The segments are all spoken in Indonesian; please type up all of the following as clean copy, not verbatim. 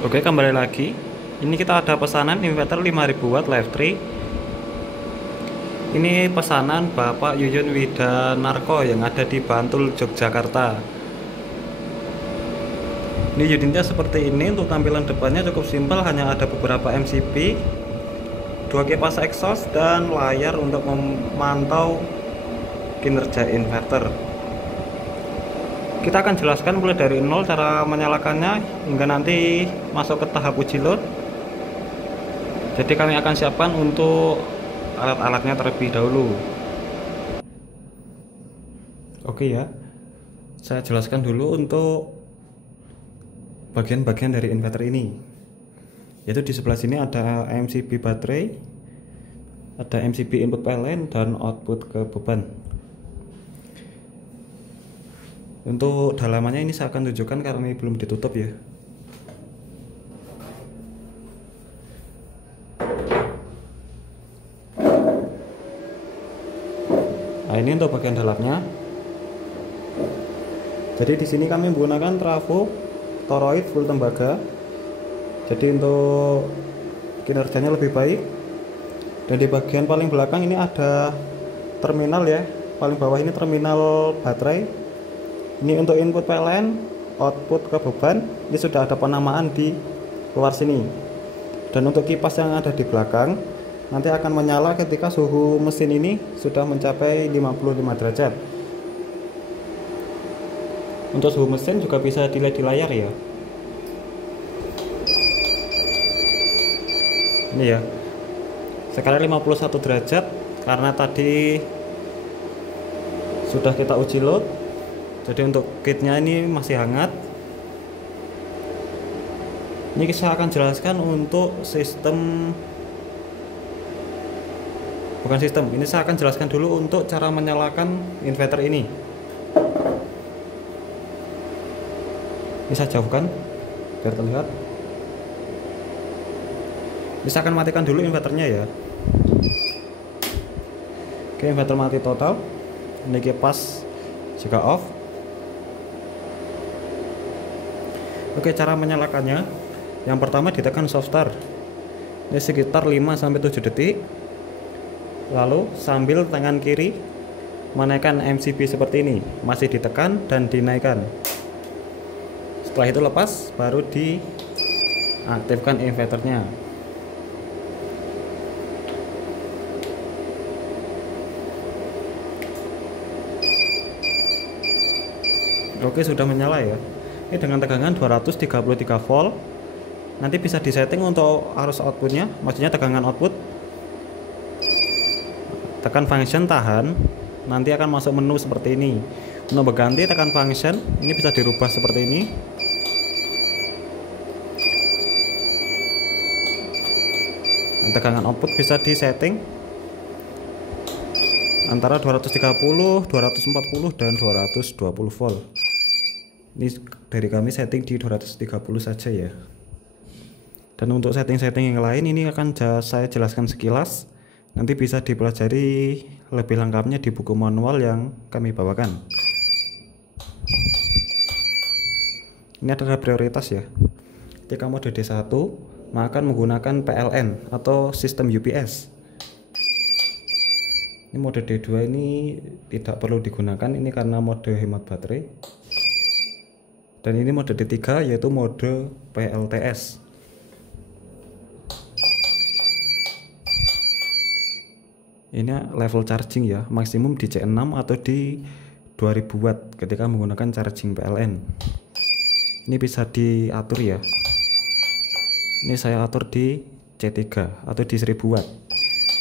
Oke, kembali lagi. Ini kita ada pesanan inverter 5000 watt Live 3. Ini pesanan Bapak Yuyun Widanarko yang ada di Bantul, Yogyakarta. Ini unitnya seperti ini. Untuk tampilan depannya cukup simpel, hanya ada beberapa MCB, 2 kipas exhaust, dan layar untuk memantau kinerja inverter. Kita akan jelaskan mulai dari nol cara menyalakannya hingga nanti masuk ke tahap uji load. Jadi kami akan siapkan untuk alat-alatnya terlebih dahulu. Oke ya, saya jelaskan dulu untuk bagian-bagian dari inverter ini. Yaitu di sebelah sini ada MCB baterai, ada MCB input PLN, dan output ke beban. Untuk dalamannya ini saya akan tunjukkan karena ini belum ditutup ya. Nah, ini untuk bagian dalamnya. Jadi di sini kami menggunakan trafo toroid full tembaga. Jadi untuk kinerjanya lebih baik. Dan di bagian paling belakang ini ada terminal ya. Paling bawah ini terminal baterai. Ini untuk input PLN, output ke beban. Ini sudah ada penamaan di luar sini. Dan untuk kipas yang ada di belakang nanti akan menyala ketika suhu mesin ini sudah mencapai 55 derajat. Untuk suhu mesin juga bisa dilihat di layar ya. Ini ya. Sekarang 51 derajat karena tadi sudah kita uji load. Jadi untuk kitnya ini masih hangat. Ini saya akan jelaskan untuk sistem, bukan sistem, ini saya akan jelaskan dulu untuk cara menyalakan inverter ini. Ini saya jauhkan biar terlihat. Ini saya akan matikan dulu inverternya ya. Oke, inverter mati total. Ini kipas juga off. Oke, cara menyalakannya, yang pertama ditekan soft start. Ini sekitar 5-7 detik. Lalu sambil tangan kiri menaikkan MCB seperti ini, masih ditekan dan dinaikkan. Setelah itu lepas, baru diaktifkan inverternya. Oke, sudah menyala ya. Ini dengan tegangan 233 volt. Nanti bisa disetting untuk arus outputnya, maksudnya tegangan output. Tekan function tahan, nanti akan masuk menu seperti ini. Untuk berganti tekan function, ini bisa dirubah seperti ini. Tegangan output bisa disetting antara 230, 240, dan 220 volt. Ini dari kami setting di 230 saja ya. Dan untuk setting-setting yang lain ini akan saya jelaskan sekilas. Nanti bisa dipelajari lebih lengkapnya di buku manual yang kami bawakan. Ini adalah prioritas ya. Ketika mode D1 maka akan menggunakan PLN atau sistem UPS. Ini mode D2 ini tidak perlu digunakan, ini karena mode hemat baterai. Dan ini mode D3 yaitu mode PLTS. Ini level charging ya, maksimum di C6 atau di 2000 watt ketika menggunakan charging PLN. Ini bisa diatur ya. Ini saya atur di C3 atau di 1000 watt.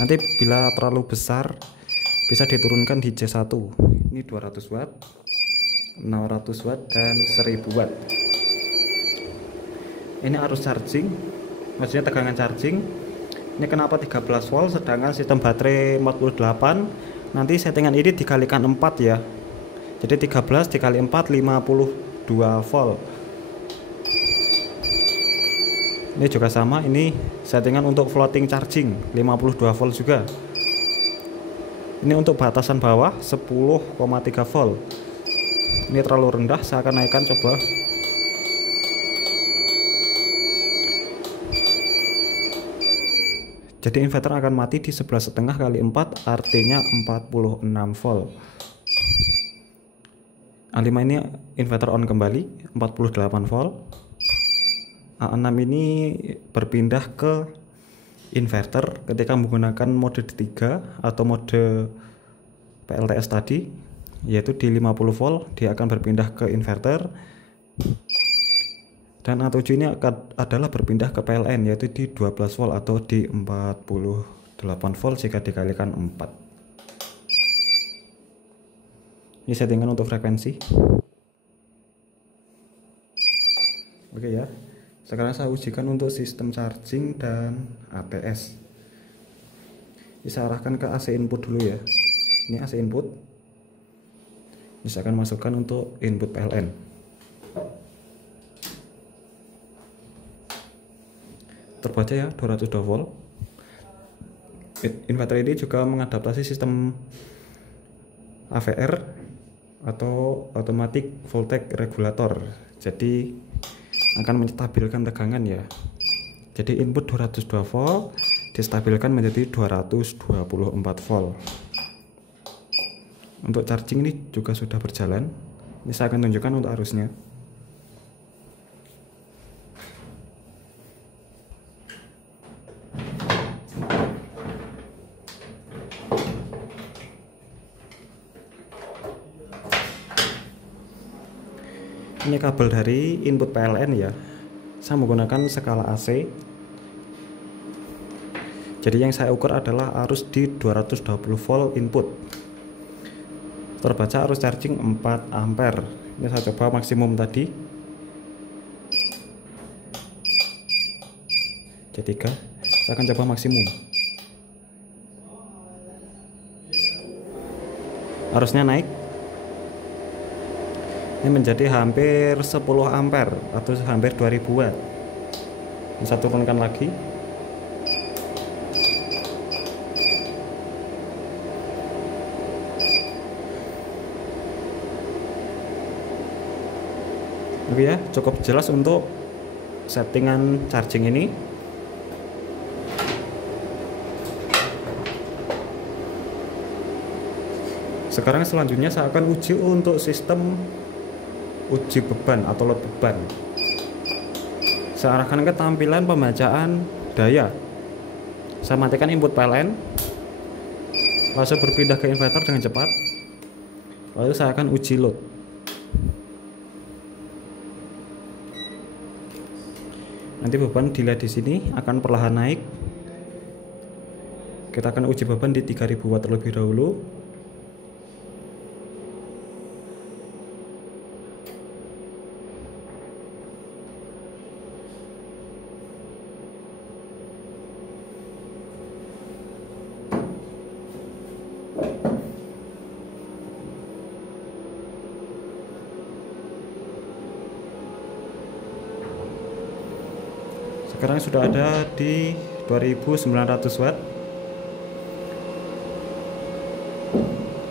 Nanti bila terlalu besar bisa diturunkan di C1. Ini 200 watt, 600 watt, dan 1000 watt. Ini arus charging, maksudnya tegangan charging. Ini kenapa 13 volt sedangkan sistem baterai 48. Nanti settingan ini dikalikan 4 ya. Jadi 13 dikali 4 52 volt. Ini juga sama, ini settingan untuk floating charging 52 volt juga. Ini untuk batasan bawah 10,3 volt. Ini terlalu rendah, saya akan naikkan coba. Jadi inverter akan mati di 11,5 kali 4, artinya 46 volt. A5 ini inverter on kembali 48 volt. A6 ini berpindah ke inverter ketika menggunakan mode D3 atau mode PLTS tadi, yaitu di 50 volt dia akan berpindah ke inverter. Dan A7 ini adalah berpindah ke PLN, yaitu di 12 volt atau di 48 volt jika dikalikan 4. Ini settingan untuk frekuensi. Oke ya. Sekarang saya ujikan untuk sistem charging dan ATS. Ini saya arahkan ke AC input dulu ya. Ini AC input. Ini saya akan masukkan untuk input PLN. Terbaca ya 202 volt. Inverter ini juga mengadaptasi sistem AVR atau automatic voltage regulator. Jadi akan menstabilkan tegangan ya. Jadi input 202 volt distabilkan menjadi 224 volt. Untuk charging ini juga sudah berjalan. Ini saya akan tunjukkan untuk arusnya. Ini kabel dari input PLN ya. Saya menggunakan skala AC. Jadi yang saya ukur adalah arus di 220 volt input. Terbaca arus charging 4 ampere. Ini saya coba maksimum tadi. Jadi 3. Saya akan coba maksimum. Arusnya naik. Ini menjadi hampir 10 ampere atau hampir 2000 watt. Bisa turunkan lagi. Oke ya, cukup jelas untuk settingan charging ini. Sekarang selanjutnya saya akan uji untuk sistem uji beban atau load beban. Saya arahkan ke tampilan pembacaan daya. Saya matikan input PLN, lalu berpindah ke inverter dengan cepat. Lalu saya akan uji load. Nanti beban dilihat di sini akan perlahan naik. Kita akan uji beban di 3000 watt terlebih dahulu. Sekarang sudah ada di 2900 watt.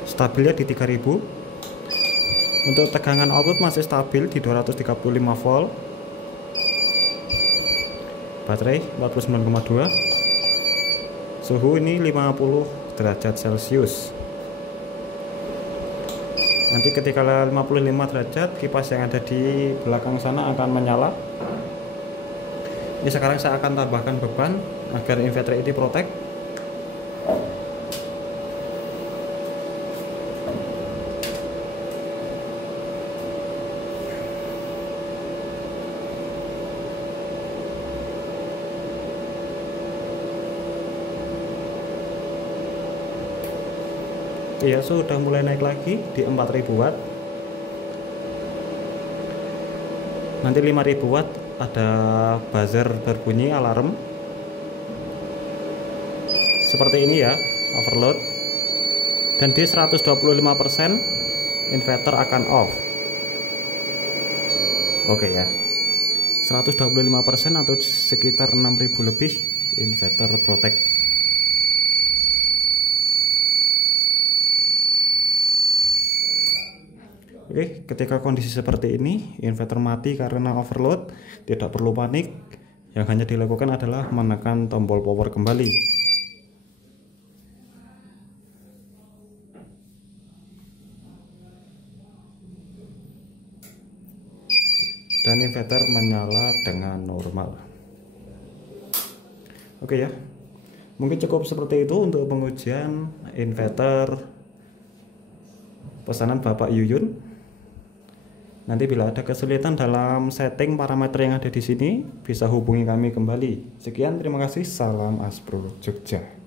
Stabilnya di 3000. Untuk tegangan output masih stabil di 235 volt. Baterai 49,2. Suhu ini 50 derajat Celcius. Nanti ketika 55 derajat, kipas yang ada di belakang sana akan menyala. Ini sekarang saya akan tambahkan beban agar inverter ini protect. Iya, sudah mulai naik lagi di 4000 watt. Nanti 5000 watt ada buzzer berbunyi alarm seperti ini ya, overload. Dan di 125% inverter akan off. Oke ya, 125% atau sekitar 6000 lebih inverter protect. Oke, ketika kondisi seperti ini, inverter mati karena overload, tidak perlu panik. Yang hanya dilakukan adalah menekan tombol power kembali. dan inverter menyala dengan normal. Oke ya, mungkin cukup seperti itu untuk pengujian inverter pesanan Bapak Yuyun. Nanti bila ada kesulitan dalam setting parameter yang ada di sini, bisa hubungi kami kembali. Sekian, terima kasih. Salam Aspro Jogja.